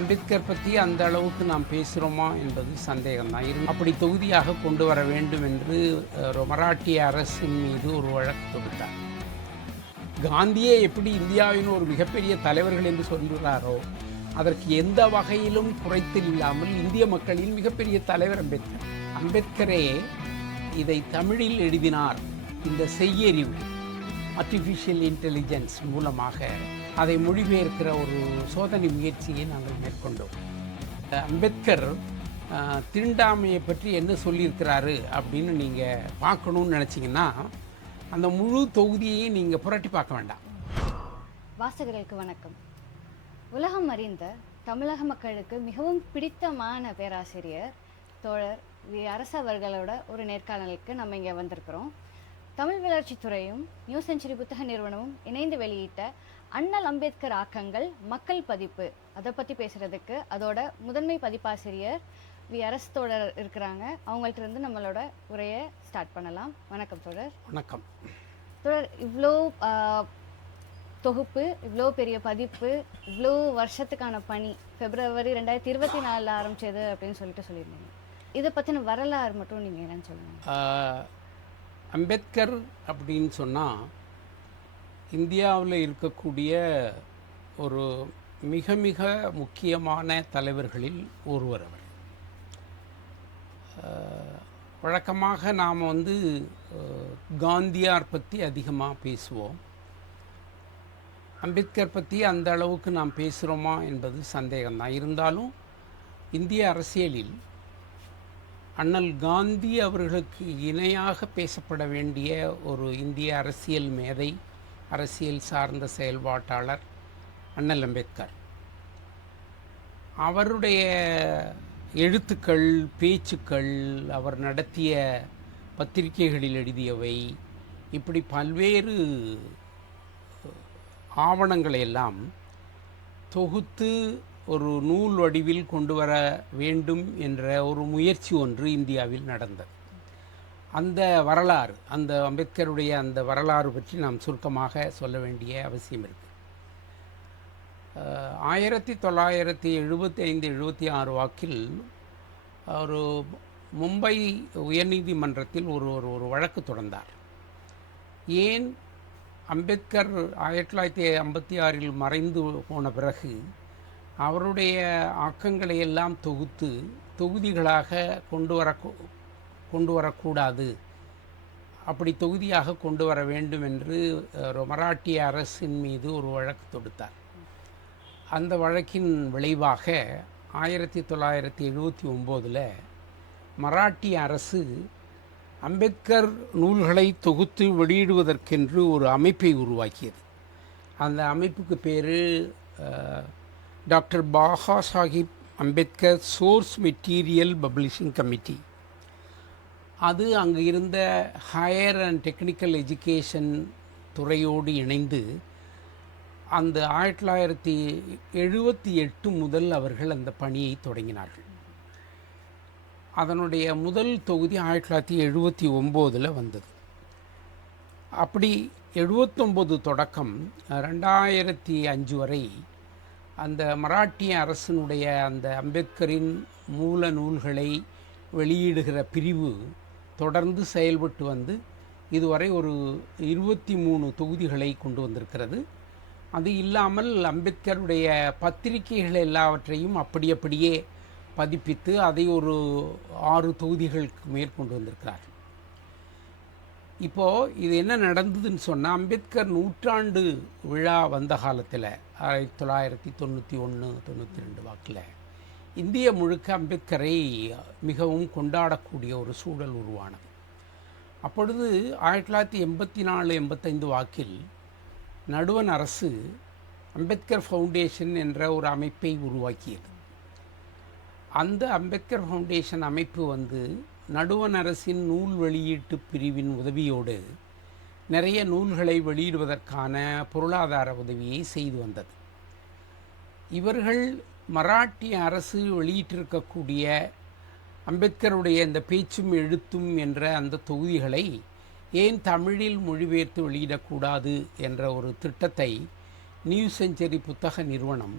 அம்பேத்கர் பற்றி அந்த அளவுக்கு நாம் பேசுகிறோமா என்பது சந்தேகம்தான். அப்படி தொகுதியாக கொண்டு வர வேண்டும் என்று ஒரு மராட்டிய அரசின் மீது ஒரு வழக்கு தொடுத்தார். காந்தியே எப்படி இந்தியாவின் ஒரு மிகப்பெரிய தலைவர்கள் என்று சொல்கிறாரோ, அதற்கு எந்த வகையிலும் குறைத்தல் இல்லாமல் இந்திய மக்களின் மிகப்பெரிய தலைவர் அம்பேத்கர். அம்பேத்கரே இதை தமிழில் எழுதினார். இந்த செய்யறிவு, ஆர்டிஃபிஷியல் இன்டெலிஜென்ஸ் மூலமாக அதை மொழிபெயர்க்கிற ஒரு சோதனை முயற்சியை நாங்கள் மேற்கொண்டோம். அம்பேத்கர் தீண்டாமையை பற்றி என்ன சொல்லியிருக்கிறாரு அப்படின்னு நீங்கள் பார்க்கணுன்னு நினச்சிங்கன்னா அந்த முழு தொகுதியை நீங்கள் புரட்டி பார்க்க வேண்டாம். வாசகர்களுக்கு வணக்கம். உலகம் அறிந்த தமிழக மக்களுக்கு மிகவும் பிடித்தமான பேராசிரியர் தோழர் வி. அரசு அவர்களோட ஒரு நேர்காணலுக்கு நம்ம இங்கே வந்திருக்கிறோம். தமிழ் வளர்ச்சித்துறையும் நியூ செஞ்சுரி புத்தக நிறுவனமும் இணைந்து வெளியிட்ட அண்ணல் அம்பேத்கர் ஆக்கங்கள் மக்கள் பதிப்பு, அதை பற்றி பேசுகிறதுக்கு அதோட முதன்மை பதிப்பாசிரியர் வி. அரசு தோழர் இருக்கிறாங்க. அவங்கள்ட்ட இருந்து நம்மளோட உரையை ஸ்டார்ட் பண்ணலாம். வணக்கம் தோழர். வணக்கம் தோழர். இவ்வளோ தொகுப்பு, இவ்வளோ பெரிய பதிப்பு, இவ்வளோ வருஷத்துக்கான பணி February 2024 ஆரம்பிச்சது அப்படின்னு சொல்லியிருந்தீங்க. இதை பற்றின வரலாறு மட்டும் நீங்கள் என்னன்னு சொல்லுங்கள். அம்பேத்கர் அப்படின்னு சொன்னால் இந்தியாவில் இருக்கக்கூடிய ஒரு மிக மிக முக்கியமான தலைவர்களில் ஒருவர் அவர். வழக்கமாக நாம் காந்தியார் பற்றி அதிகமாக பேசுவோம். அம்பேத்கர் பற்றி அந்த அளவுக்கு நாம் பேசுகிறோமா என்பது சந்தேகம்தான். இருந்தாலும் இந்திய அரசியலில் அண்ணல் காந்தி அவர்களுக்கு இணையாக பேசப்பட வேண்டிய ஒரு இந்திய அரசியல் மேதை, அரசியல் சார்ந்த செயல்பாட்டாளர் அண்ணல் அம்பேத்கர். அவருடைய எழுத்துக்கள், பேச்சுக்கள், அவர் நடத்திய பத்திரிகைகளில் எழுதியவை, இப்படி பல்வேறு ஆவணங்களை எல்லாம் தொகுத்து ஒரு நூல் வடிவில் கொண்டு வர வேண்டும் என்ற ஒரு முயற்சி ஒன்று இந்தியாவில் நடந்தது. அந்த வரலாறு, அந்த அம்பேத்கருடைய அந்த வரலாறு பற்றி நாம் சுருக்கமாக சொல்ல வேண்டிய அவசியம் இருக்குது. 1975-76 வாக்கில் ஒரு மும்பை உயர்நீதிமன்றத்தில் ஒரு வழக்கு தொடர்ந்தார். ஏன் அம்பேத்கர் 1956 மறைந்து போன பிறகு அவருடைய ஆக்கங்களை எல்லாம் தொகுத்து தொகுதிகளாக கொண்டு வரக்கூடாது, அப்படி தொகுதியாக கொண்டு வர வேண்டும் என்று ஒரு மராட்டிய அரசின் மீது ஒரு வழக்கு தொடுத்தார். அந்த வழக்கின் விளைவாக 1979 மராட்டிய அரசு அம்பேத்கர் நூல்களை தொகுத்து வெளியிடுவதற்கென்று ஒரு அமைப்பை உருவாக்கியது. அந்த அமைப்புக்கு பேர் doctor Baba Sahib Ambedkar source material publishing committee. அது அங்கு இருந்த ஹையர் அண்ட் டெக்னிக்கல் எஜுகேஷன் துறையோடு இணைந்து அந்த 1978 முதல் அவர்கள் அந்த பணியை தொடங்கினார்கள். அதனுடைய முதல் தொகுதி 1979 வந்தது. அப்படி 79 தொடக்கம் 2005 வரை அந்த மராட்டிய அரசினுடைய அந்த அம்பேத்கரின் மூல நூல்களை வெளியிடுகிற பிரிவு தொடர்ந்து செயல்பட்டு வந்து இதுவரை ஒரு 23 தொகுதிகளை கொண்டு வந்திருக்கிறது. அது இல்லாமல் அம்பேத்கருடைய பத்திரிகைகள் எல்லாவற்றையும் அப்படியே பதிப்பித்து அதை ஒரு 6 தொகுதிகளுக்கு மேற்கொண்டு வந்திருக்கிறார். இப்போது இது என்ன நடந்ததுன்னு சொன்னால், அம்பேத்கர் நூற்றாண்டு விழா வந்த காலத்தில் 1991-92 வாக்கில் இந்திய முழுக்க அம்பேத்கரை மிகவும் கொண்டாடக்கூடிய ஒரு சூழல் உருவானது. அப்பொழுது 1984-85 வாக்கில் நடுவண் அரசு அம்பேத்கர் ஃபவுண்டேஷன் என்ற ஒரு அமைப்பை உருவாக்கியது. அந்த அம்பேத்கர் ஃபவுண்டேஷன் அமைப்பு நடுவண் அரசின் நூல் வெளியீட்டு பிரிவின் உதவியோடு நிறைய நூல்களை வெளியிடுவதற்கான பொருளாதார உதவியை செய்து வந்தது. இவர்கள் மராட்டிய அரசு வெளியிட்டிருக்கக்கூடிய அம்பேத்கருடைய இந்த பேச்சும் எழுத்தும் என்ற அந்த தொகுதிகளை ஏன் தமிழில் மொழிபெயர்த்து வெளியிடக்கூடாது என்ற ஒரு திட்டத்தை நியூ செஞ்சுரி புத்தக நிறுவனம்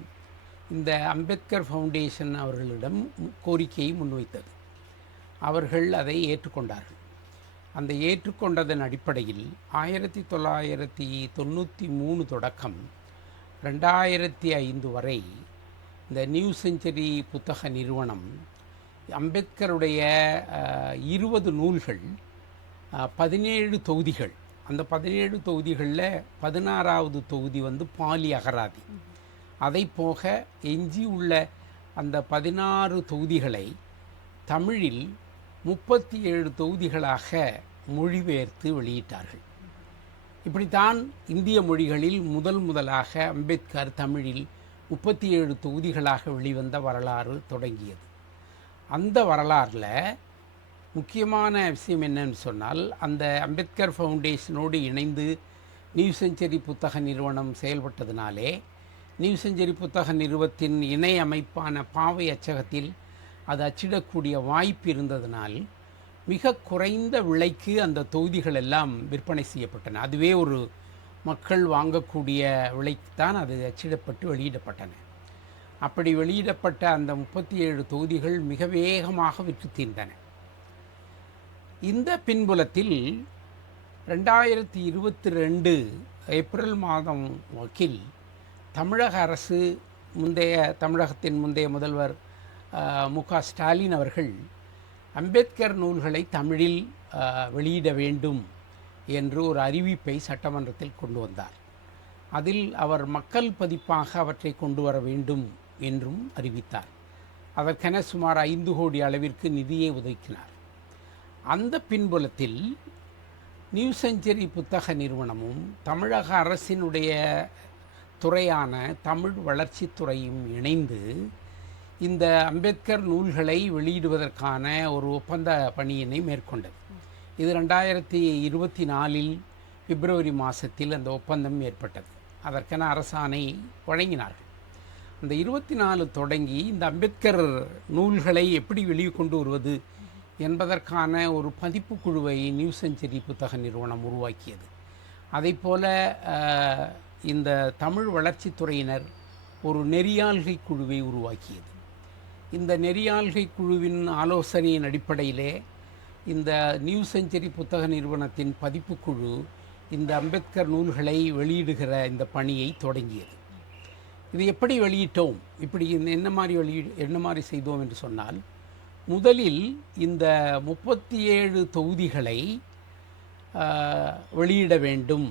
இந்த அம்பேத்கர் ஃபவுண்டேஷன் அவர்களிடம் கோரிக்கையை முன்வைத்தது. அவர்கள் அதை ஏற்றுக்கொண்டார்கள். அந்த ஏற்றுக்கொண்டதன் அடிப்படையில் 1993 தொடக்கம் 2005 வரை இந்த நியூ செஞ்சுரி புத்தக நிறுவனம் அம்பேத்கருடைய 20 நூல்கள், 17 தொகுதிகள், அந்த 17 தொகுதிகளில் 16வது தொகுதி பாலி அகராதி, அதை போக எஞ்சி உள்ள அந்த 16 தொகுதிகளை தமிழில் 37 தொகுதிகளாக மொழிபெயர்த்து வெளியிட்டார்கள். இப்படித்தான் இந்திய மொழிகளில் முதலாக அம்பேத்கர் தமிழில் 37 தொகுதிகளாக வெளிவந்த வரலாறு தொடங்கியது. அந்த வரலாறில் முக்கியமான விஷயம் என்னன்னு சொன்னால், அந்த அம்பேத்கர் ஃபவுண்டேஷனோடு இணைந்து நியூ செஞ்சுரி புத்தக நிறுவனம் செயல்பட்டதினாலே நியூ செஞ்சுரி புத்தக நிறுவனத்தின் இணை அமைப்பான பாவை அச்சகத்தில் அது அச்சிடக்கூடிய வாய்ப்பு இருந்ததினால் மிக குறைந்த விலைக்கு அந்த தொகுதிகள் எல்லாம் விற்பனை செய்யப்பட்டன. அதுவே ஒரு மக்கள் வாங்கக்கூடிய விலைக்குத்தான் அது அச்சிடப்பட்டு வெளியிடப்பட்டன. அப்படி வெளியிடப்பட்ட அந்த 37 தொகுதிகள் மிக வேகமாக விற்று தீர்ந்தன. இந்த பின்புலத்தில் 2022 ஏப்ரல் மாதம் வாக்கில் தமிழக அரசு, தமிழகத்தின் முந்தைய முதல்வர் மு.க. ஸ்டாலின் அவர்கள் அம்பேத்கர் நூல்களை தமிழில் வெளியிட வேண்டும் என்று ஒரு அறிவிப்பை சட்டமன்றத்தில் கொண்டு வந்தார். அதில் அவர் மக்கள் பதிப்பாக அவற்றை கொண்டு வர வேண்டும் என்றும் அறிவித்தார். அதற்கென சுமார் 5 கோடி அளவிற்கு நிதியை ஒதுக்கினார். அந்த பின்புலத்தில் நியூ செஞ்சுரி புத்தக நிறுவனமும் தமிழக அரசினுடைய துறையான தமிழ் வளர்ச்சித்துறையும் இணைந்து இந்த அம்பேத்கர் நூல்களை வெளியிடுவதற்கான ஒரு ஒப்பந்த பணியினை மேற்கொண்டது. இது 2024 பிப்ரவரி மாதத்தில் அந்த ஒப்பந்தம் ஏற்பட்டது. அதற்கென அரசாணை வழங்கினார்கள். அந்த 24 தொடங்கி இந்த அம்பேத்கர் நூல்களை எப்படி வெளியே கொண்டு வருவது என்பதற்கான ஒரு பதிப்பு குழுவை நியூ செஞ்சுரி புத்தக நிறுவனம் உருவாக்கியது. அதைப்போல இந்த தமிழ் வளர்ச்சித்துறையினர் ஒரு நெறியாள்கை குழுவை உருவாக்கியது. இந்த நெறியாள்கை குழுவின் ஆலோசனையின் அடிப்படையிலே இந்த நியூ செஞ்சுரி புத்தக நிறுவனத்தின் பதிப்பு குழு இந்த அம்பேத்கர் நூல்களை வெளியிடுகிற இந்த பணியை தொடங்கியது. இது எப்படி வெளியிட்டோம், இப்படி என்ன மாதிரி செய்தோம் என்று சொன்னால், முதலில் இந்த 37 தொகுதிகளை வெளியிட வேண்டும்.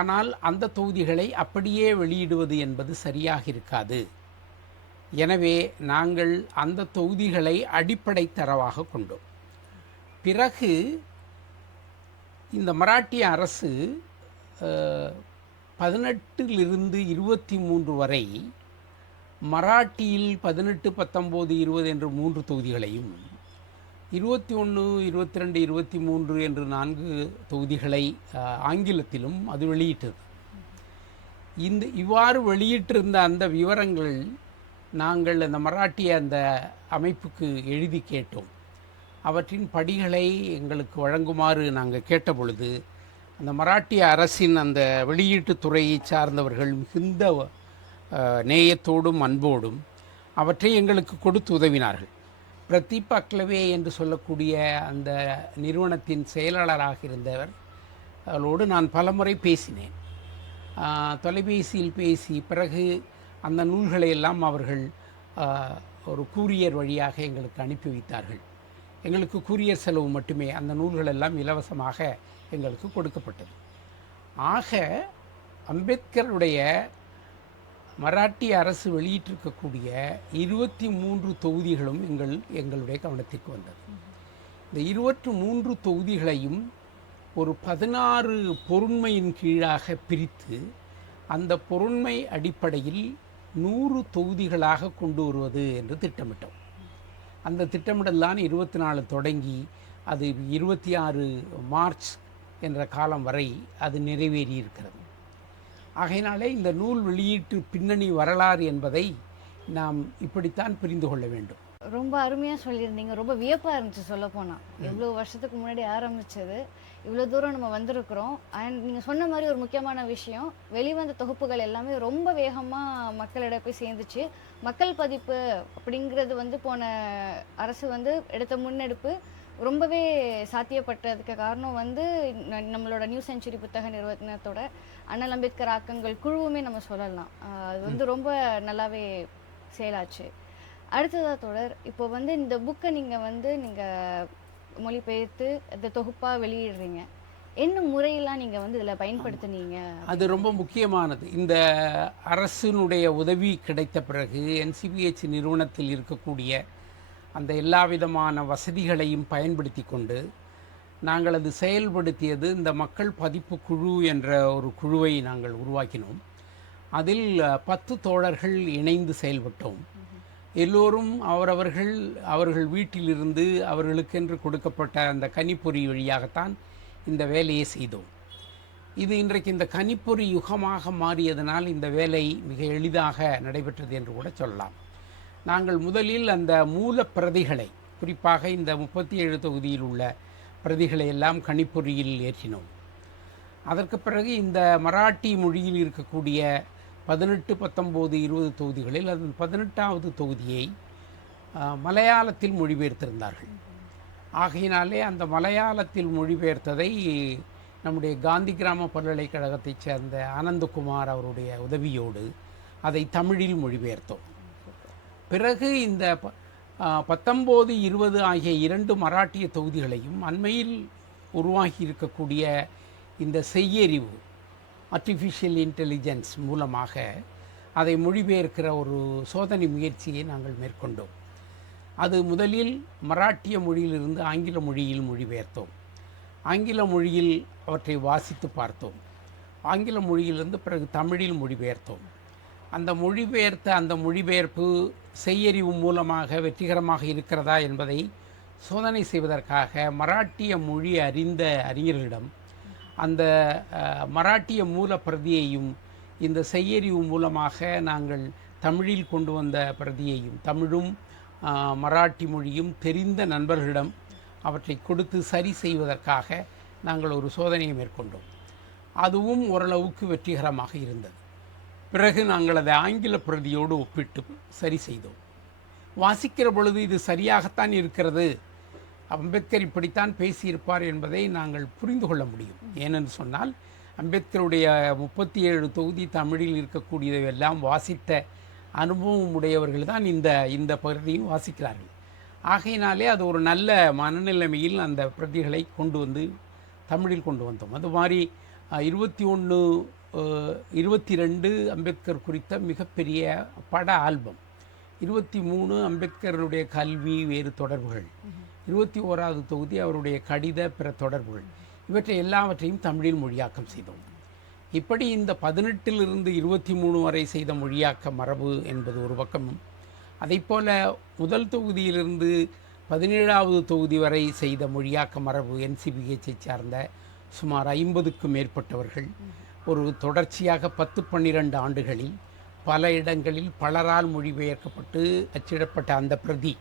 ஆனால் அந்த தொகுதிகளை அப்படியே வெளியிடுவது என்பது சரியாக இருக்காது. எனவே நாங்கள் அந்த தொகுதிகளை அடிப்படை தரவாக கொண்டோம். பிறகு இந்த மராட்டிய அரசு 18லிருந்து 23 வரை மராட்டியில் 18, 19, 20 என்று 3 தொகுதிகளையும், 21, 22, 23 என்று 4 தொகுதிகளை ஆங்கிலத்திலும் அது வெளியிட்டது. இவ்வாறு வெளியிட்டிருந்த அந்த விவரங்கள் நாங்கள் அந்த மராட்டிய அந்த அமைப்புக்கு எழுதி கேட்டோம். அவற்றின் படிகளை எங்களுக்கு வழங்குமாறு நாங்கள் கேட்ட பொழுது, அந்த மராட்டிய அரசின் அந்த வெளியீட்டு துறையை சார்ந்தவர்கள் மிகுந்த நேயத்தோடும் அன்போடும் அவற்றை எங்களுக்கு கொடுத்து உதவினார்கள். பிரதீப் அக்லவே என்று சொல்லக்கூடிய அந்த நிறுவனத்தின் செயலாளராக இருந்தவர் அவளோடு நான் பலமுறை பேசினேன். தொலைபேசியில் பேசி பிறகு அந்த நூல்களை எல்லாம் அவர்கள் ஒரு கூரியர் வழியாக எங்களுக்கு அனுப்பி வைத்தார்கள். எங்களுக்கு கூரியர் செலவு மட்டுமே, அந்த நூல்கள் எல்லாம் இலவசமாக எங்களுக்கு கொடுக்கப்பட்டது. ஆக அம்பேத்கருடைய மராட்டிய அரசு வெளியிட்டிருக்கக்கூடிய 23 தொகுதிகளும் எங்களுடைய கவனத்திற்கு வந்தது. இந்த 23 தொகுதிகளையும் ஒரு 16 பொருண்மையின் கீழாக பிரித்து அந்த பொருண்மை அடிப்படையில் 100 தொகுதிகளாக கொண்டு வருவது என்று திட்டமிட்டோம். அந்த திட்டமிடல் தான் 24 தொடங்கி அது 26 மார்ச் என்ற காலம் வரை அது நிறைவேறியிருக்கிறது. ஆகையினாலே இந்த நூல் வெளியீட்டு பின்னணி வரலாறு என்பதை நாம் இப்படித்தான் புரிந்து கொள்ள வேண்டும். ரொம்ப அருமையாக சொல்லியிருந்தீங்க. ரொம்ப வியப்பாக இருந்துச்சு சொல்லப்போனால். எவ்வளோ வருஷத்துக்கு முன்னாடி ஆரம்பிச்சது, இவ்வளோ தூரம் நம்ம வந்திருக்கிறோம். அண்ட் நீங்கள் சொன்ன மாதிரி ஒரு முக்கியமான விஷயம், வெளிவந்த தொகுப்புகள் எல்லாமே ரொம்ப வேகமாக மக்களிடம் போய் சேர்ந்துச்சு. மக்கள் பதிப்பு அப்படிங்கிறது வந்து போன அரசு வந்து எடுத்த முன்னெடுப்பு ரொம்பவே சாத்தியப்பட்டதுக்கு காரணம் வந்து நம்மளோட நியூ செஞ்சுரி புத்தக நிறுவனத்தோட அண்ணல் அம்பேத்கர் ஆக்கங்கள் குழுவுமே நம்ம சொல்லலாம். அது வந்து ரொம்ப நல்லாவே செயலாச்சு. அடுத்ததா தொடர், இப்போ வந்து இந்த புக்கை நீங்கள் மொழிபெயர்த்து இந்த தொகுப்பாக வெளியிடுறீங்க. என்ன முறையெல்லாம் நீங்கள் வந்து இதில் பயன்படுத்துனீங்க? அது ரொம்ப முக்கியமானது. இந்த அரசினுடைய உதவி கிடைத்த பிறகு என்சிபிஹெச் நிறுவனத்தில் இருக்கக்கூடிய அந்த எல்லா விதமான வசதிகளையும் பயன்படுத்தி கொண்டு நாங்கள் அது செயல்படுத்தியது. இந்த மக்கள் பதிப்பு குழு என்ற ஒரு குழுவை நாங்கள் உருவாக்கினோம். அதில் 10 தோழர்கள் இணைந்து செயல்பட்டோம். எல்லோரும் அவர்கள் வீட்டிலிருந்து அவர்களுக்கென்று கொடுக்கப்பட்ட அந்த கணிப்பொறி வழியாகத்தான் இந்த வேலையை செய்தோம். இது இன்றைக்கு இந்த கணிப்பொறி யுகமாக மாறியதனால் இந்த வேலை மிக எளிதாக நடைபெற்றது என்று கூட சொல்லலாம். நாங்கள் முதலில் அந்த மூல பிரதிகளை, குறிப்பாக இந்த 37 தொகுதியில் உள்ள பிரதிகளை எல்லாம் கணிப்பொறியில் ஏற்றினோம். அதற்கு பிறகு இந்த மராட்டி மொழியில் இருக்கக்கூடிய 18, 19, 20 தொகுதிகளில் அதன் 18வது தொகுதியை மலையாளத்தில் மொழிபெயர்த்திருந்தார்கள். ஆகையினாலே அந்த மலையாளத்தில் மொழிபெயர்த்ததை நம்முடைய காந்தி கிராம பல்கலைக்கழகத்தைச் சேர்ந்த ஆனந்தகுமார் அவருடைய உதவியோடு அதை தமிழில் மொழிபெயர்த்தோம். பிறகு இந்த 19, 20 ஆகிய 2 மராட்டிய தொகுதிகளையும் அண்மையில் உருவாகி இருக்கக்கூடிய இந்த செய்யறிவு ஆர்டிஃபிஷியல் இன்டெலிஜென்ஸ் மூலமாக அதை மொழிபெயர்க்கிற ஒரு சோதனை முயற்சியை நாங்கள் மேற்கொண்டோம். அது முதலில் மராட்டிய மொழியிலிருந்து ஆங்கில மொழியில் மொழிபெயர்த்தோம். ஆங்கில மொழியில் அவற்றை வாசித்து பார்த்தோம். ஆங்கில மொழியிலிருந்து பிறகு தமிழில் மொழிபெயர்த்தோம். அந்த மொழிபெயர்ப்பு செய்யறிவு மூலமாக வெற்றிகரமாக இருக்கிறதா என்பதை சோதனை செய்வதற்காக மராட்டிய மொழி அறிந்த அறிஞர்களிடம் அந்த மராட்டிய மூல பிரதியையும் இந்த செய்யறிவு மூலமாக நாங்கள் தமிழில் கொண்டு வந்த பிரதியையும் தமிழும் மராட்டி மொழியும் தெரிந்த நண்பர்களிடம் அவற்றை கொடுத்து சரி செய்வதற்காக நாங்கள் ஒரு சோதனையை மேற்கொண்டோம். அதுவும் ஓரளவுக்கு வெற்றிகரமாக இருந்தது. பிறகு நாங்கள் அதை ஆங்கில பிரதியோடு ஒப்பிட்டு சரி செய்தோம். வாசிக்கிற பொழுது இது சரியாகத்தான் இருக்கிறது, அம்பேத்கர் இப்படித்தான் பேசியிருப்பார் என்பதை நாங்கள் புரிந்து கொள்ள முடியும். ஏனென்று சொன்னால் அம்பேத்கருடைய 37 தொகுதி தமிழில் இருக்கக்கூடியதையெல்லாம் வாசித்த அனுபவம் உடையவர்கள் தான் இந்த பிரதியும் வாசிக்கிறார்கள். ஆகையினாலே அது ஒரு நல்ல மனநிலைமையில் அந்த பிரதிகளை தமிழில் கொண்டு வந்தோம். அது மாதிரி 21, 22 அம்பேத்கர் குறித்த மிகப்பெரிய பட ஆல்பம், 23 அம்பேத்கருடைய கல்வி வேறு தொடர்புகள், 21வது தொகுதி அவருடைய கடித பிற தொடர்புகள், இவற்றை எல்லாவற்றையும் தமிழில் மொழியாக்கம் செய்தோம். இப்படி இந்த 18லிருந்து 23 வரை செய்த மொழியாக்க மரபு என்பது ஒரு பக்கமும், அதைப்போல முதல் தொகுதியிலிருந்து 17வது தொகுதி வரை செய்த மொழியாக்க மரபு என்சிபிஹெச்சை சார்ந்த சுமார் 50க்கும் மேற்பட்டவர்கள் ஒரு தொடர்ச்சியாக 10-12 ஆண்டுகளில் பல இடங்களில் பலரால் மொழிபெயர்க்கப்பட்டு அச்சிடப்பட்ட அந்த பிரதி,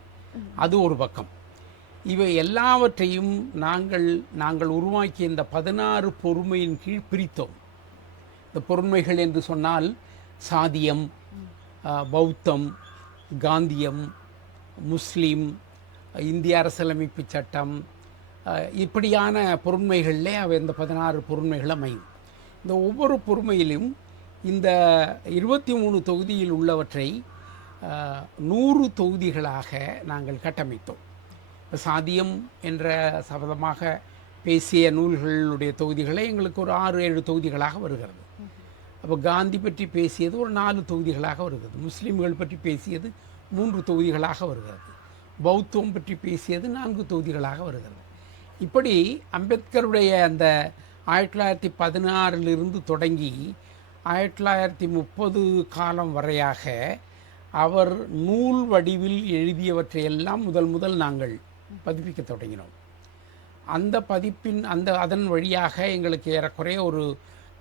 அது ஒரு பக்கம். இவை எல்லாவற்றையும் நாங்கள் உருவாக்கிய இந்த 16 பொறுமையின் கீழ் பிரித்தோம். இந்த பொறுமைகள் என்று சொன்னால் சாதியம், பௌத்தம், காந்தியம், முஸ்லீம், இந்திய அரசியலமைப்பு சட்டம், இப்படியான பொருண்மைகளிலே அவை இந்த 16 பொருண்மைகள் அமையும். இந்த ஒவ்வொரு பொறுமையிலும் இந்த 23 தொகுதியில் உள்ளவற்றை 100 தொகுதிகளாக நாங்கள் கட்டமைத்தோம். சாதியம் என்ற சபதமாக பேசிய நூல்களுடைய தொகுதிகளை எங்களுக்கு ஒரு 6-7 தொகுதிகளாக வருகிறது. அப்போ காந்தி பற்றி பேசியது ஒரு 4 தொகுதிகளாக வருகிறது. முஸ்லீம்கள் பற்றி பேசியது 3 தொகுதிகளாக வருகிறது. பௌத்தம் பற்றி பேசியது 4 தொகுதிகளாக வருகிறது. இப்படி அம்பேத்கருடைய அந்த 1916 தொடங்கி 1930 காலம் வரையாக அவர் நூல் வடிவில் எழுதியவற்றையெல்லாம் முதல் நாங்கள் பதிப்பிக்க தொடங்கினோம். அந்த பதிப்பின் அதன் வழியாக எங்களுக்கு ஏறக்குறைய ஒரு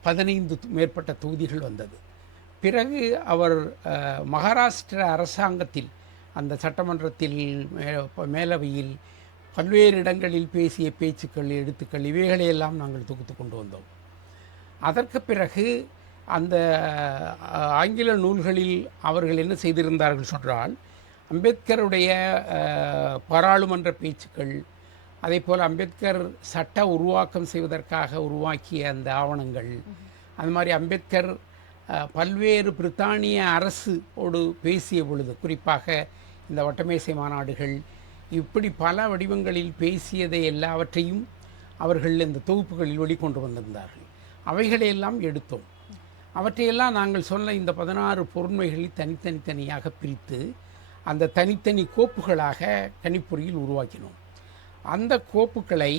15 மேற்பட்ட தொகுதிகள் வந்தது. பிறகு அவர் மகாராஷ்டிர அரசாங்கத்தில் அந்த சட்டமன்றத்தில் மேலவையில் பல்வேறு இடங்களில் பேசிய பேச்சுக்கள், எழுத்துக்கள் இவைகளையெல்லாம் நாங்கள் தொகுத்து கொண்டு வந்தோம். அதற்கு பிறகு அந்த ஆங்கில நூல்களில் அவர்கள் என்ன செய்திருந்தார்கள் சொன்னால், அம்பேத்கருடைய பாராளுமன்ற பேச்சுக்கள், அதே போல் அம்பேத்கர் சட்ட உருவாக்கம் செய்வதற்காக உருவாக்கிய அந்த ஆவணங்கள், அது மாதிரி அம்பேத்கர் பல்வேறு பிரித்தானிய அரசோடு பேசிய பொழுது, குறிப்பாக இந்த வட்டமேசை மாநாடுகள், இப்படி பல வடிவங்களில் பேசியதை எல்லாவற்றையும் அவர்கள் இந்த தொகுப்புகளில் வெளிக்கொண்டு வந்திருந்தார்கள். அவைகளையெல்லாம் எடுத்தோம். அவற்றையெல்லாம் நாங்கள் சொன்ன இந்த 16 பொருண்மைகளை தனித்தனியாக பிரித்து அந்த தனித்தனி கோப்புகளாக கணிப்பொறியில் உருவாக்கினோம். அந்த கோப்புகளை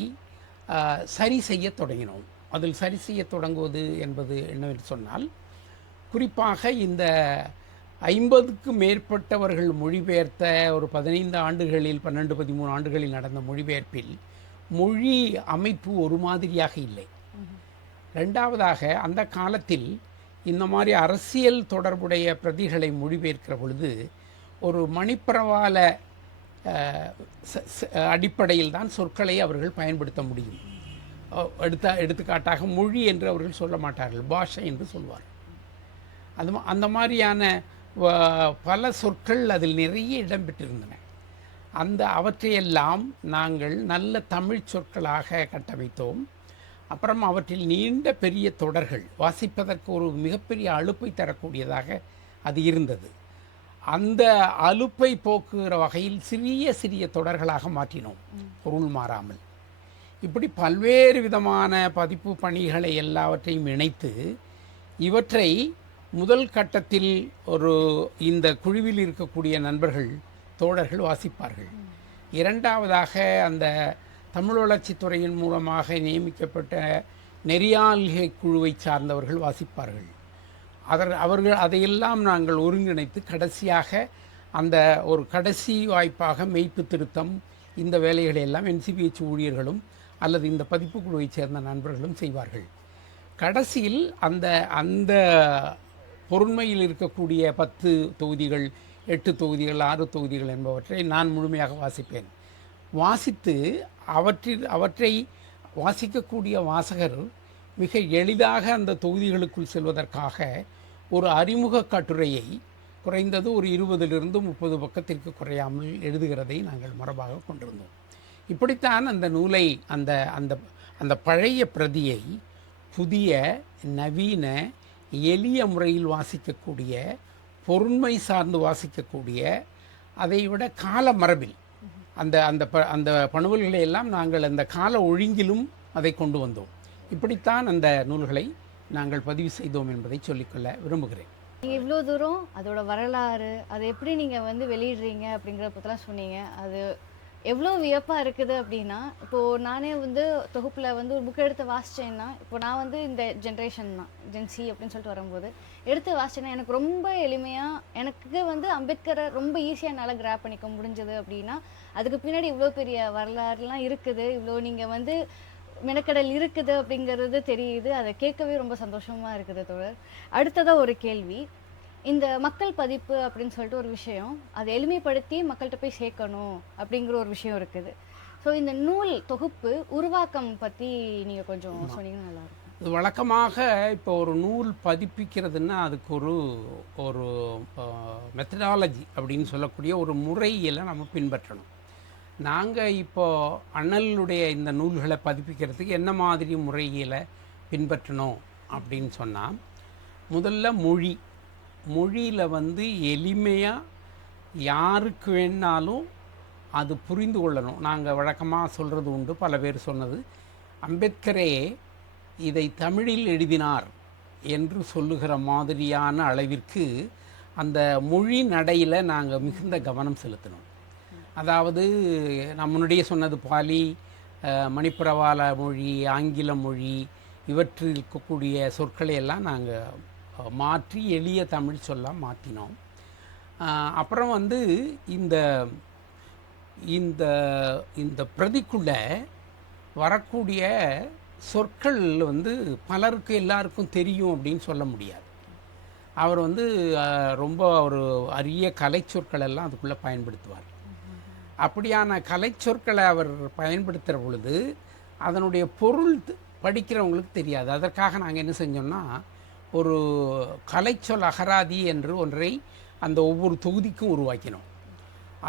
சரி செய்ய தொடங்கினோம். அதில் சரி செய்ய தொடங்குவது என்பது என்னவென்று சொன்னால், குறிப்பாக இந்த 50க்கும் மேற்பட்டவர்கள் மொழிபெயர்த்த ஒரு 15 ஆண்டுகளில் 12-13 ஆண்டுகளில் நடந்த மொழிபெயர்ப்பில் மொழி அமைப்பு ஒரு மாதிரியாக இல்லை. ரெண்டாவதாக, அந்த காலத்தில் இந்த மாதிரி அரசியல் தொடர்புடைய பிரதிகளை மொழிபெயர்க்கிற பொழுது ஒரு மணிப்பிரவாள அடிப்படையில் தான் சொற்களை அவர்கள் பயன்படுத்த முடியும். எடுத்துக்காட்டாக மொழி என்று அவர்கள் சொல்ல மாட்டார்கள், பாஷை என்று சொல்வார்கள். அந்த மாதிரியான பல சொற்கள் அதில் நிறைய இடம்பெற்றிருந்தன. அவற்றையெல்லாம் நாங்கள் நல்ல தமிழ் சொற்களாக கட்டமைத்தோம். அப்புறம் அவற்றில் நீண்ட பெரிய தொடர்கள், வாசிப்பதற்கு ஒரு மிகப்பெரிய அலுப்பை தரக்கூடியதாக அது இருந்தது. அந்த அலுப்பை போக்குகிற வகையில் சிறிய சிறிய தொடர்களாக மாற்றினோம், பொருள் மாறாமல். இப்படி பல்வேறு விதமான பதிப்பு பணிகளை எல்லாவற்றையும் இணைத்து இவற்றை முதல் கட்டத்தில் இந்த குழுவில் இருக்கக்கூடிய நண்பர்கள், தோழர்கள் வாசிப்பார்கள். இரண்டாவதாக அந்த தமிழ் வளர்ச்சித்துறையின் மூலமாக நியமிக்கப்பட்ட நெறியாள்கை குழுவை சார்ந்தவர்கள் வாசிப்பார்கள். அவர்கள் அதையெல்லாம் நாங்கள் ஒருங்கிணைத்து கடைசியாக அந்த ஒரு கடைசி வாய்ப்பாக மெய்ப்பு திருத்தம், இந்த வேலைகளை எல்லாம் NCBH ஊழியர்களும் அல்லது இந்த பதிப்பு குழுவை சேர்ந்த நண்பர்களும் செய்வார்கள். கடைசியில் அந்த பொருண்மையில் இருக்கக்கூடிய 10 தொகுதிகள், 8 தொகுதிகள், 6 தொகுதிகள் என்பவற்றை நான் முழுமையாக வாசிப்பேன். வாசித்து அவற்றை வாசிக்கக்கூடிய வாசகர் மிக எளிதாக அந்த தொகுதிகளுக்குள் செல்வதற்காக ஒரு அறிமுக கட்டுரையை குறைந்தது ஒரு 20லிருந்து 30 பக்கத்திற்கு குறையாமல் எழுதுகிறதை நாங்கள் மரபாக கொண்டிருந்தோம். இப்படித்தான் அந்த நூலை அந்த பழைய பிரதியை புதிய, நவீன, எளிய முறையில் வாசிக்கக்கூடிய, பொருண்மை சார்ந்து வாசிக்கக்கூடிய, அதைவிட கால மரபில் அந்த பணுவல்களை எல்லாம் நாங்கள் அந்த கால ஒழுங்கிலும் அதை கொண்டு வந்தோம். இப்படித்தான் அந்த நூல்களை நாங்கள் பதிவு செய்தோம் என்பதை சொல்லிக்கொள்ள விரும்புகிறேன். நீங்கள் இவ்வளோ தூரம் அதோட வரலாறு, அதை எப்படி நீங்கள் வெளியிடுறீங்க அப்படிங்கிற பற்றிலாம் சொன்னீங்க. அது எவ்வளோ வியப்பாக இருக்குது அப்படின்னா, இப்போது நானே தொகுப்பில் ஒரு புக் எடுத்து வாசித்தேன்னா, இப்போ நான் இந்த ஜென்ரேஷன் தான், ஜென்சி அப்படின்னு சொல்லிட்டு வரும்போது எடுத்து வாசித்தேன்னா எனக்கு ரொம்ப எளிமையாக, எனக்கு அம்பேத்கரை ரொம்ப ஈஸியாக என்னால் கிராப் பண்ணிக்க முடிஞ்சது. அப்படின்னா அதுக்கு பின்னாடி இவ்வளோ பெரிய வரலாறுலாம் இருக்குது, இவ்வளோ நீங்கள் மெனக்கடல் இருக்குது அப்படிங்கிறது தெரியுது. அதை கேட்கவே ரொம்ப சந்தோஷமாக இருக்குது தோழர். அடுத்ததாக ஒரு கேள்வி, இந்த மக்கள் பதிப்பு அப்படின்னு சொல்லிட்டு ஒரு விஷயம், அதை எளிமைப்படுத்தி மக்கள்கிட்ட போய் சேர்க்கணும் அப்படிங்கிற ஒரு விஷயம் இருக்குது. ஸோ இந்த நூல் தொகுப்பு உருவாக்கம் பற்றி நீங்கள் கொஞ்சம் சொன்னீங்கன்னா நல்லாயிருக்கும். இது வழக்கமாக இப்போ ஒரு நூல் பதிப்பிக்கிறதுன்னா அதுக்கு ஒரு மெத்தடாலஜி அப்படின்னு சொல்லக்கூடிய ஒரு முறையில் நம்ம பின்பற்றணும். நாங்கள் இப்போது அண்ணலுடைய இந்த நூல்களை பதிப்பிக்கிறதுக்கு என்ன மாதிரி முறையில் பின்பற்றணும் அப்படின்னு சொன்னால், முதல்ல மொழியில் எளிமையாக யாருக்கு வேணாலும் அது புரிந்து கொள்ளணும். நாங்கள் வழக்கமாக சொல்கிறது உண்டு, பல பேர் சொன்னது, அம்பேத்கரே இதை தமிழில் எழுதினார் என்று சொல்லுகிற மாதிரியான அளவிற்கு அந்த மொழி நடையில் நாங்கள் மிகுந்த கவனம் செலுத்தினோம். அதாவது நான் முன்னாடியே சொன்னது, பாலி, மணிப்பிரவாள மொழி, ஆங்கில மொழி, இவற்றில் இருக்கக்கூடிய சொற்களை எல்லாம் நாங்கள் மாற்றி எளிய தமிழ் சொல்ல மாற்றினோம். அப்புறம் இந்த இந்த இந்த பிரதிக்குள்ள வரக்கூடிய சொற்கள் பலருக்கு எல்லாருக்கும் தெரியும் அப்படின்னு சொல்ல முடியாது. அவர் வந்து ரொம்ப ஒரு அரிய கலைச்சொற்கள் எல்லாம் அதுக்குள்ளே பயன்படுத்துவார். அப்படியான கலைச்சொற்களை அவர் பயன்படுத்துகிற பொழுது அதனுடைய பொருள் படிக்கிறவங்களுக்கு தெரியாது. அதற்காக நாங்கள் என்ன செஞ்சோம்னா, ஒரு கலைச்சொல் அகராதி என்று ஒன்றை அந்த ஒவ்வொரு தொகுதிக்கும் உருவாக்கினோம்.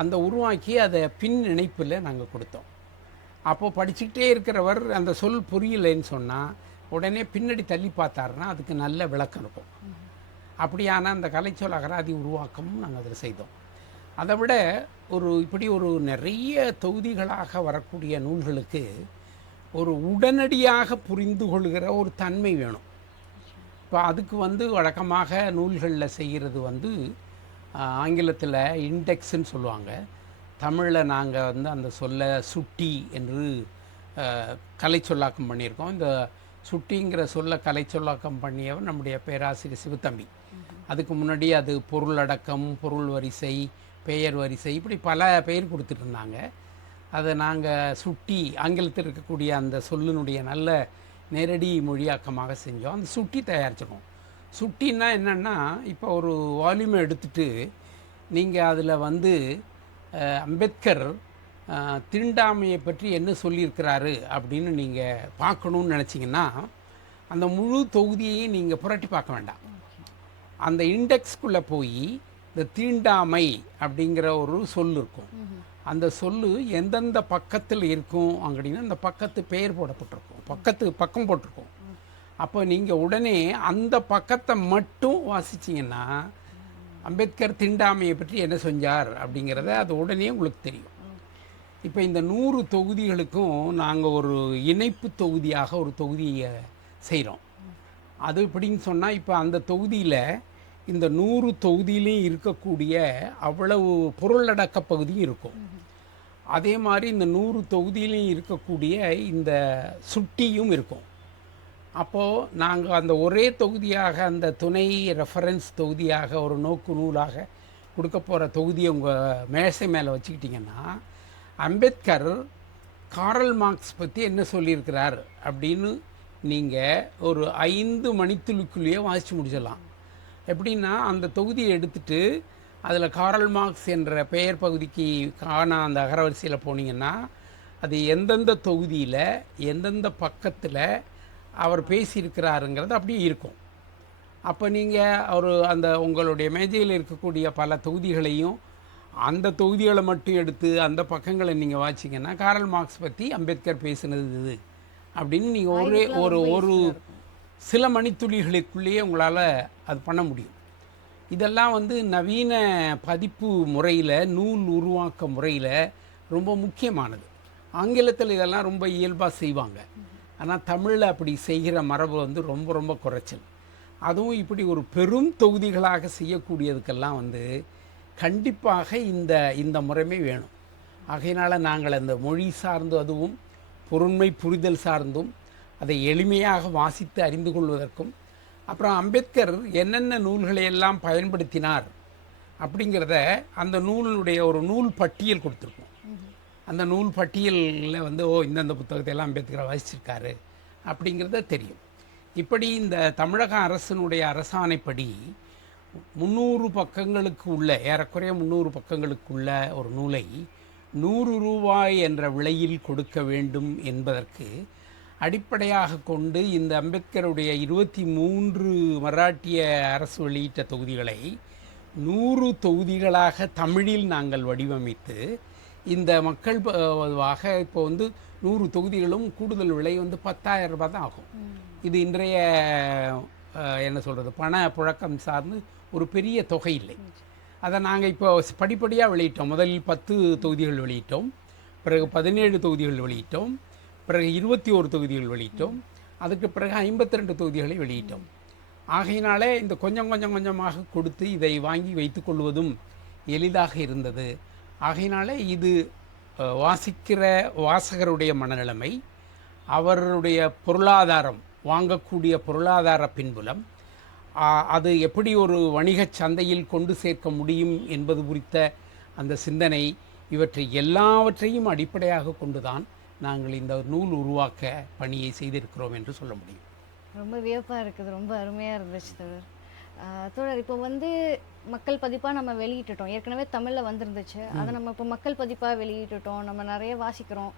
அந்த உருவாக்கி அதை பின் இணைப்பில் நாங்கள் கொடுத்தோம். அப்போது படிச்சுக்கிட்டே இருக்கிறவர் அந்த சொல் புரியலைன்னு சொன்னால் உடனே பின்னாடி தள்ளி பார்த்தாருன்னா அதுக்கு நல்ல விளக்கம் இருக்கும். அப்படியான அந்த கலைச்சொல் அகராதி உருவாக்கமும் நாங்கள் அதில் செய்தோம். அதை விட இப்படி ஒரு நிறைய தொகுதிகளாக வரக்கூடிய நூல்களுக்கு ஒரு உடனடியாக புரிந்து கொள்கிற ஒரு தன்மை வேணும். இப்போ அதுக்கு வழக்கமாக நூல்களில் செய்கிறது ஆங்கிலத்தில் இண்டெக்ஸ்ன்னு சொல்லுவாங்க. தமிழில் நாங்கள் அந்த சொல்ல சுட்டி என்று கலைச்சொல்லாக்கம் பண்ணியிருக்கோம். இந்த சுட்டிங்கிற சொல்ல கலைச்சொல்லாக்கம் பண்ணியவர் நம்முடைய பேராசிரியர் சிவத்தம்பி. அதுக்கு முன்னாடி அது பொருளடக்கம், பொருள் வரிசை, பெயர் வரிசை, இப்படி பல பெயர் கொடுத்துட்டு இருந்தாங்க. அதை நாங்கள் சுட்டி ஆங்கிலத்தில் இருக்கக்கூடிய அந்த சொல்லினுடைய நல்ல நேரடி மொழியாக்கமாக செஞ்சோம். அந்த சுட்டி தயாரிச்சிருக்கோம். சுட்டின்னா என்னென்னா, இப்போ ஒரு வால்யூமை எடுத்துட்டு நீங்கள் அதில் அம்பேத்கர் தீண்டாமையை பற்றி என்ன சொல்லியிருக்கிறாரு அப்படின்னு நீங்கள் பார்க்கணுன்னு நினச்சிங்கன்னா அந்த முழு தொகுதியையும் நீங்கள் புரட்டி பார்க்க வேண்டாம். அந்த இண்டெக்ஸ்குள்ளே போய் இந்த தீண்டாமை அப்படிங்கிற ஒரு சொல் இருக்கும். அந்த சொல்லு எந்தெந்த பக்கத்தில் இருக்கும் அப்படின்னா அந்த பக்கத்து பெயர் போடப்பட்டிருக்கும், பக்கம் போட்டிருக்கும். அப்போ நீங்கள் உடனே அந்த பக்கத்தை மட்டும் வாசிச்சிங்கன்னா அம்பேத்கர் தீண்டாமையை பற்றி என்ன செஞ்சார் அப்படிங்கிறத அது உடனே உங்களுக்கு தெரியும். இப்போ இந்த 100 தொகுதிகளுக்கும் நாங்கள் ஒரு இணைப்பு தொகுதியாக ஒரு தொகுதியை செய்கிறோம். அது எப்படின்னு சொன்னால், இப்போ அந்த தொகுதியில் இந்த 100 தொகுதியிலையும் இருக்கக்கூடிய அவ்வளவு பொருளடக்க பகுதியும் இருக்கும். அதே மாதிரி இந்த 100 தொகுதியிலையும் இருக்கக்கூடிய இந்த சுட்டியும் இருக்கும். அப்போது நாங்கள் அந்த ஒரே தொகுதியாக அந்த துணை ரெஃபரன்ஸ் தொகுதியாக ஒரு நோக்கு நூலாக கொடுக்க போகிற தொகுதியை உங்கள் மேசை மேலே வச்சுக்கிட்டிங்கன்னா அம்பேத்கர் காரல் மார்க்ஸ் பற்றி என்ன சொல்லியிருக்கிறார் அப்படின்னு நீங்கள் ஒரு 5 மணித்துளிக்குள்ளேயே வாசித்து முடிச்சிடலாம். எப்படின்னா அந்த தொகுதியை எடுத்துகிட்டு அதில் காரல் மார்க்ஸ் என்ற பெயர் பகுதிக்கு அந்த அகரவரிசையில் போனீங்கன்னா அது எந்தெந்த தொகுதியில் எந்தெந்த பக்கத்தில் அவர் பேசியிருக்கிறாருங்கிறது அப்படியே இருக்கும். அப்போ நீங்கள் அந்த உங்களுடைய மேஜையில் இருக்கக்கூடிய பல தொகுதிகளையும் அந்த தொகுதிகளை மட்டும் எடுத்து அந்த பக்கங்களை நீங்கள் வாசிங்கன்னா காரல் மார்க்ஸ் பற்றி அம்பேத்கர் பேசினது இது அப்படின்னு நீங்கள் ஒரு சில மணித்துளிகளுக்குள்ளேயே உங்களால் அது பண்ண முடியும். இதெல்லாம் நவீன பதிப்பு முறையில், நூல் உருவாக்க முறையில் ரொம்ப முக்கியமானது. ஆங்கிலத்தில் இதெல்லாம் ரொம்ப இயல்பாக செய்வாங்க. ஆனால் தமிழில் அப்படி செய்கிற மரபு ரொம்ப ரொம்ப குறைச்சல். அதுவும் இப்படி ஒரு பெரும் தொகுதிகளாக செய்யக்கூடியதுக்கெல்லாம் கண்டிப்பாக இந்த முறைமை வேணும். ஆகையினால் நாங்கள் அந்த மொழி சார்ந்து, அதுவும் பொருண்மை புரிதல் சார்ந்தும், அதை எளிமையாக வாசித்து அறிந்து கொள்வதற்கும், அப்புறம் அம்பேத்கர் என்னென்ன நூல்களை எல்லாம் பயன்படுத்தினார் அப்படிங்கிறத அந்த நூலுடைய ஒரு நூல் பட்டியல் கொடுத்துருக்கோம். அந்த நூல் பட்டியலில் இந்தந்த புத்தகத்தை எல்லாம் அம்பேத்கரை வாசிச்சிருக்காரு அப்படிங்கிறத தெரியும். இப்படி இந்த தமிழக அரசினுடைய அரசாணைப்படி 300 பக்கங்களுக்கு உள்ள, ஏறக்குறைய 300 பக்கங்களுக்குள்ள ஒரு நூலை 100 ரூபாய் என்ற விலையில் கொடுக்க வேண்டும் என்பதற்கு அடிப்படையாக கொண்டு இந்த அம்பேத்கருடைய 23 மராட்டிய அரசு வெளியிட்ட தொகுதிகளை 100 தொகுதிகளாக தமிழில் நாங்கள் வடிவமைத்து இந்த மக்கள் இப்போ 100 தொகுதிகளும் கூடுதல் விலை 10,000 ரூபாய் தான் ஆகும். இது இன்றைய என்ன சொல்கிறது, பண புழக்கம் சார்ந்து ஒரு பெரிய தொகை இல்லை. அதை நாங்கள் இப்போ படிப்படியாக வெளியிட்டோம். முதலில் 10 தொகுதிகள் வெளியிட்டோம், பிறகு 17 தொகுதிகள் வெளியிட்டோம், பிறகு 21 தொகுதிகள் வெளியிட்டோம், அதுக்கு பிறகு 52 தொகுதிகளை வெளியிட்டோம். ஆகையினாலே இந்த கொஞ்சமாக கொடுத்து இதை வாங்கி வைத்துக்கொள்வதும் எளிதாக இருந்தது. ஆகையினாலே இது வாசிக்கிற வாசகருடைய மனநிலைமை, அவருடைய பொருளாதாரம், வாங்கக்கூடிய பொருளாதார பின்புலம், அது எப்படி ஒரு வணிகச் சந்தையில் கொண்டு சேர்க்க முடியும் என்பது குறித்த அந்த சிந்தனை, இவற்றை எல்லாவற்றையும் அடிப்படையாக கொண்டுதான் நாங்கள் இந்த நூல் உருவாக்க பணியை செய்திருக்கிறோம் என்று சொல்ல முடியும். ரொம்ப வியப்பாக இருக்குது, ரொம்ப அருமையாக இருந்துச்சு தொடர். தோழர் இப்போ வந்து மக்கள் பதிப்பாக நம்ம வெளியிட்டுட்டோம். ஏற்கனவே தமிழில் வந்திருந்துச்சு. அதை நம்ம இப்போ மக்கள் பதிப்பாக வெளியிட்டுட்டோம். நம்ம நிறைய வாசிக்கிறோம்.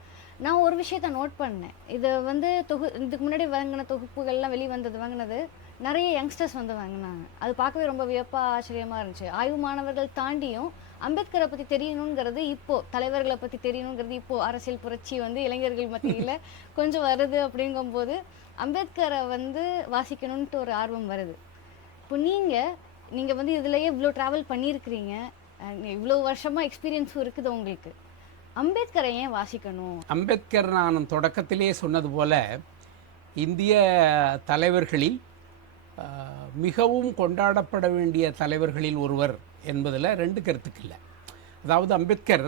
நான் ஒரு விஷயத்த நோட் பண்ணேன். இதை வந்து இதுக்கு முன்னாடி வாங்கின தொகுப்புகள்லாம் வாங்கினது நிறைய யங்ஸ்டர்ஸ் வந்து வாங்கினாங்க. அது பார்க்கவே ரொம்ப வியப்பாக ஆச்சரியமாக இருந்துச்சு. ஆய்வு மாணவர்கள் தாண்டியும் அம்பேத்கரை பற்றி தெரியணுங்கிறது இப்போது, தலைவர்களை பற்றி தெரியணுங்கிறது இப்போது அரசியல் புரட்சி வந்து இளைஞர்கள் மத்தியில் கொஞ்சம் வருது. அப்படிங்கும்போது அம்பேத்கரை வந்து வாசிக்கணுன்ட்டு ஒரு ஆர்வம் வருது. இப்போ நீங்கள் வந்து இதுலேயே இவ்வளோ ட்ராவல் பண்ணியிருக்கிறீங்க, இவ்வளோ வருஷமாக எக்ஸ்பீரியன்ஸும் இருக்குது உங்களுக்கு. அம்பேத்கரை ஏன் வாசிக்கணும்? அம்பேத்கர் நான் தொடக்கத்திலே சொன்னது போல இந்திய தலைவர்களில் மிகவும் கொண்டாடப்பட வேண்டிய தலைவர்களில் ஒருவர் என்பதில் ரெண்டு கருத்துக்கு இல்லை. அதாவது அம்பேத்கர்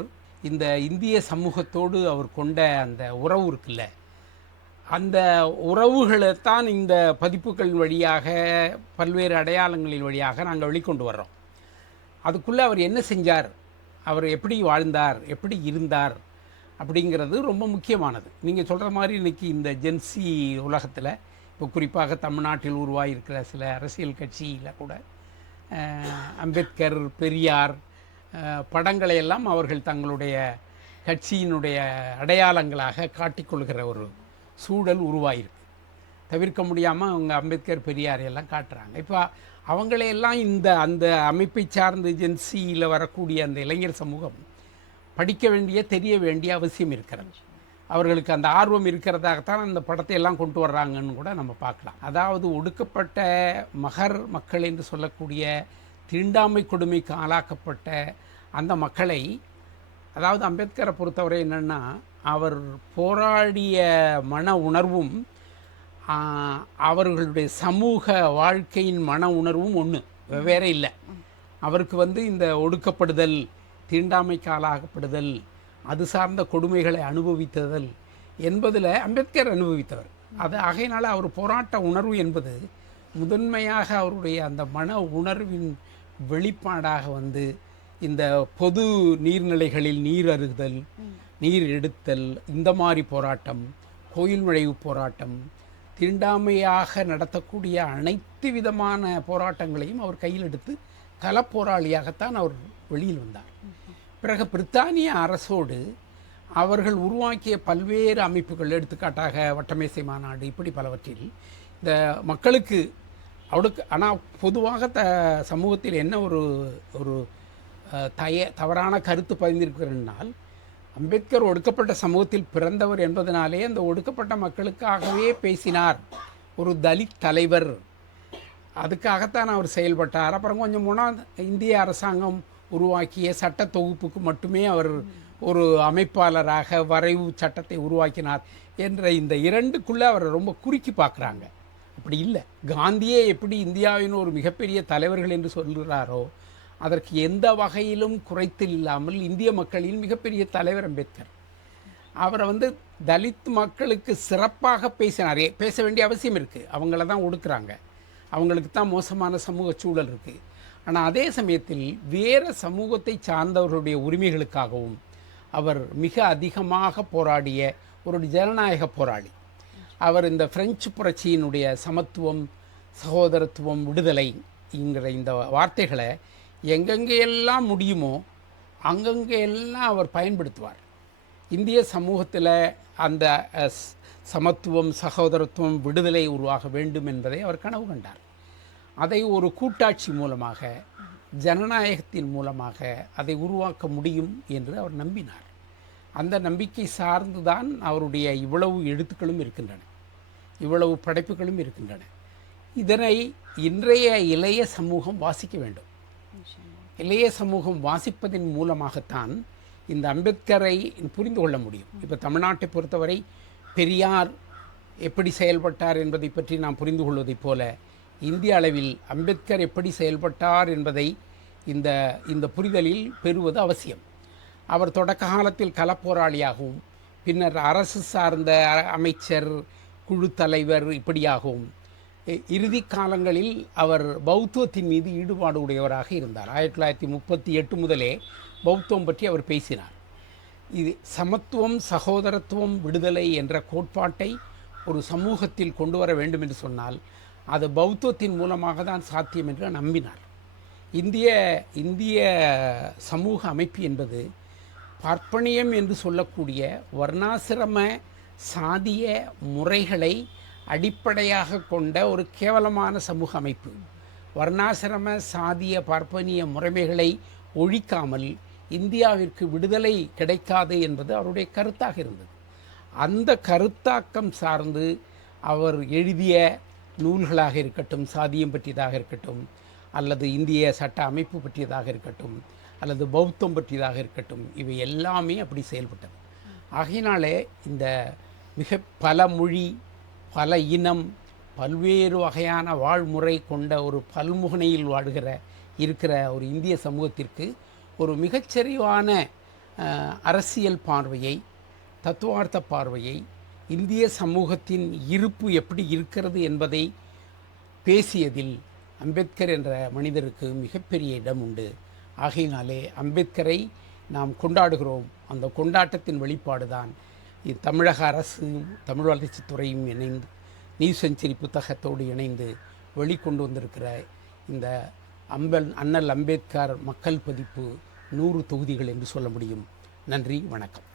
இந்த இந்திய சமூகத்தோடு அவர் கொண்ட அந்த உறவு இருக்குல்ல, அந்த உறவுகளைத்தான் இந்த பதிப்புகள் வழியாக பல்வேறு அடையாளங்களின் வழியாக நாங்கள் வெளிக்கொண்டு வர்றோம். அதுக்குள்ளே அவர் என்ன செஞ்சார், அவர் எப்படி வாழ்ந்தார், எப்படி இருந்தார் அப்படிங்கிறது ரொம்ப முக்கியமானது. நீங்கள் சொல்கிற மாதிரி இன்றைக்கி இந்த ஜென்சி உலகத்தில், இப்போ குறிப்பாக தமிழ்நாட்டில் உருவாகியிருக்கிற சில அரசியல் கட்சியில் கூட அம்பேத்கர், பெரியார் படங்களை எல்லாம் அவர்கள் தங்களுடைய கட்சியினுடைய அடையாளங்களாக காட்டிக்கொள்கிற ஒரு சூழல் உருவாயிருக்கு. தவிர்க்க முடியாமல் அவங்க அம்பேத்கர், பெரியார் எல்லாம் காட்டுறாங்க. இப்போ அவங்களையெல்லாம் அந்த அமைப்பை சார்ந்து ஜென்சியில் வரக்கூடிய அந்த இளைஞர் சமூகம் படிக்க வேண்டிய, தெரிய வேண்டிய அவசியம் இருக்கிறது. அவர்களுக்கு அந்த ஆர்வம் இருக்கிறதாகத்தான் அந்த படத்தை எல்லாம் கொண்டு வர்றாங்கன்னு கூட நம்ம பார்க்கலாம். அதாவது ஒடுக்கப்பட்ட மகர் மக்கள் என்று சொல்லக்கூடிய தீண்டாமை கொடுமைக்கு ஆளாக்கப்பட்ட அந்த மக்களை, அதாவது அம்பேத்கரை பொறுத்தவரை என்னென்னா, அவர் போராடிய மன உணர்வும் அவர்களுடைய சமூக வாழ்க்கையின் மன உணர்வும் ஒன்று, வெவ்வேறு இல்லை. அவருக்கு வந்து இந்த ஒடுக்கப்படுதல், தீண்டாமைக்கு ஆளாகப்படுதல், அது சார்ந்த கொடுமைகளை அனுபவித்ததல் என்பதில் அம்பேத்கர் அனுபவித்தவர். அது ஆகையினால அவர் போராட்ட உணர்வு என்பது முதன்மையாக அவருடைய அந்த மன உணர்வின் வெளிப்பாடாக வந்து இந்த பொது நீர்நிலைகளில் நீர் அருகுதல், நீர் எடுத்தல், இந்த மாதிரி போராட்டம், கோயில் நுழைவு போராட்டம், தீண்டாமையாக நடத்தக்கூடிய அனைத்து விதமான போராட்டங்களையும் அவர் கையில் எடுத்து களப்போராளியாகத்தான் அவர் வெளியில் வந்தார். பிறகு பிரித்தானிய அரசோடு அவர்கள் உருவாக்கிய பல்வேறு அமைப்புகள், எடுத்துக்காட்டாக வட்டமேசை மாநாடு, இப்படி பலவற்றில் இந்த மக்களுக்கு அவளுக்கு, ஆனால் பொதுவாக சமூகத்தில் என்ன ஒரு தவறான கருத்து பதிந்திருக்கிறனால், அம்பேத்கர் ஒடுக்கப்பட்ட சமூகத்தில் பிறந்தவர் என்பதனாலே அந்த ஒடுக்கப்பட்ட மக்களுக்காகவே பேசினார், ஒரு தலித் தலைவர், அதுக்காகத்தான் அவர் செயல்பட்டார். அப்புறம் கொஞ்சம் முன்னால் இந்திய அரசாங்கம் உருவாக்கிய சட்ட தொகுப்புக்கு மட்டுமே அவர் ஒரு அமைப்பாளராக வரைவு சட்டத்தை உருவாக்கினார் என்ற இந்த இரண்டுக்குள்ளே அவரை ரொம்ப குறுக்கி பார்க்குறாங்க. அப்படி இல்லை. காந்தியே எப்படி இந்தியாவின் ஒரு மிகப்பெரிய தலைவர்கள் என்று சொல்கிறாரோ, அதற்கு எந்த வகையிலும் குறைத்தில் இல்லாமல் இந்திய மக்களின் மிகப்பெரிய தலைவர் அம்பேத்கர். அவரை வந்து தலித் மக்களுக்கு சிறப்பாக பேசினார். பேச வேண்டிய அவசியம் இருக்குது. அவங்கள தான் ஒடுக்குறாங்க, அவங்களுக்கு தான் மோசமான சமூக சூழல் இருக்குது. ஆனால் அதே சமயத்தில் வேறு சமூகத்தை சார்ந்தவர்களுடைய உரிமைகளுக்காகவும் அவர் மிக அதிகமாக போராடிய ஒரு ஜனநாயக போராளி. அவர் இந்த பிரெஞ்சு புரட்சியினுடைய சமத்துவம், சகோதரத்துவம், விடுதலை என்கிற இந்த வார்த்தைகளை எங்கெங்கெல்லாம் முடியுமோ அங்கங்கெல்லாம் அவர் பயன்படுத்துவார். இந்திய சமூகத்தில் அந்த சமத்துவம், சகோதரத்துவம், விடுதலை உருவாக வேண்டும் என்பதை அவர் கனவு கண்டார். அதை ஒரு கூட்டாட்சி மூலமாக, ஜனநாயகத்தின் மூலமாக அதை உருவாக்க முடியும் என்று அவர் நம்பினார். அந்த நம்பிக்கை சார்ந்துதான் அவருடைய இவ்வளவு எழுத்துக்களும் இருக்கின்றன, இவ்வளவு படைப்புகளும் இருக்கின்றன. இதனை இன்றைய இளைய சமூகம் வாசிக்க வேண்டும். இளைய சமூகம் வாசிப்பதன் மூலமாகத்தான் இந்த அம்பேத்கரை புரிந்து கொள்ள முடியும். இப்போ தமிழ்நாட்டை பொறுத்தவரை பெரியார் எப்படி செயல்பட்டார் என்பதை பற்றி நாம் புரிந்து கொள்வதைப் போல, இந்திய அளவில் அம்பேத்கர் எப்படி செயல்பட்டார் என்பதை இந்த புரிதலில் பெறுவது அவசியம். அவர் தொடக்க காலத்தில் களப்போராளியாகவும், பின்னர் அரசு சார்ந்த அமைச்சர், குழு தலைவர் இப்படியாகவும், இறுதி காலங்களில் அவர் பௌத்தத்தின் மீது ஈடுபாடு உடையவராக இருந்தார். 1938 முதலே பௌத்தம் பற்றி அவர் பேசினார். இது சமத்துவம், சகோதரத்துவம், விடுதலை என்ற கோட்பாட்டை ஒரு சமூகத்தில் கொண்டு வர வேண்டும் என்று சொன்னால் அது பௌத்தத்தின் மூலமாக தான் சாத்தியம் என்று நம்பினார். இந்திய இந்திய சமூக அமைப்பு என்பது பார்ப்பனியம் என்று சொல்லக்கூடிய வர்ணாசிரம சாதிய முறைகளை அடிப்படையாக கொண்ட ஒரு கேவலமான சமூக அமைப்பு. வர்ணாசிரம சாதிய பார்ப்பனிய முறைமைகளை ஒழிக்காமல் இந்தியாவிற்கு விடுதலை கிடைக்காது என்பது அவருடைய கருத்தாக இருந்தது. அந்த கருத்தாக்கம் சார்ந்து அவர் எழுதிய நூல்களாக இருக்கட்டும், சாதியம் பற்றியதாக இருக்கட்டும், அல்லது இந்திய சட்ட அமைப்பு பற்றியதாக இருக்கட்டும், அல்லது பௌத்தம் பற்றியதாக இருக்கட்டும், இவை எல்லாமே அப்படி செயல்பட்டது. ஆகையினாலே இந்த மிக பல மொழி, பல இனம், பல்வேறு வகையான வாழ்முறை கொண்ட ஒரு பல்முகனையில் இருக்கிற ஒரு இந்திய சமூகத்திற்கு ஒரு மிகச்சரிவான அரசியல் பார்வையை, தத்துவார்த்த பார்வையை, இந்திய சமூகத்தின் இருப்பு எப்படி இருக்கிறது என்பதை பேசியதில் அம்பேத்கர் என்ற மனிதருக்கு மிகப்பெரிய இடம் உண்டு. ஆகையினாலே அம்பேத்கரை நாம் கொண்டாடுகிறோம். அந்த கொண்டாட்டத்தின் வெளிப்பாடு தான் தமிழக அரசும் தமிழ் வளர்ச்சித்துறையும் இணைந்து நியூ செஞ்சுரி புத்தகத்தோடு இணைந்து வெளிக்கொண்டு வந்திருக்கிற இந்த அண்ணல் அம்பேத்கர் மக்கள் பதிப்பு 100 தொகுதிகள் என்று சொல்ல முடியும். நன்றி, வணக்கம்.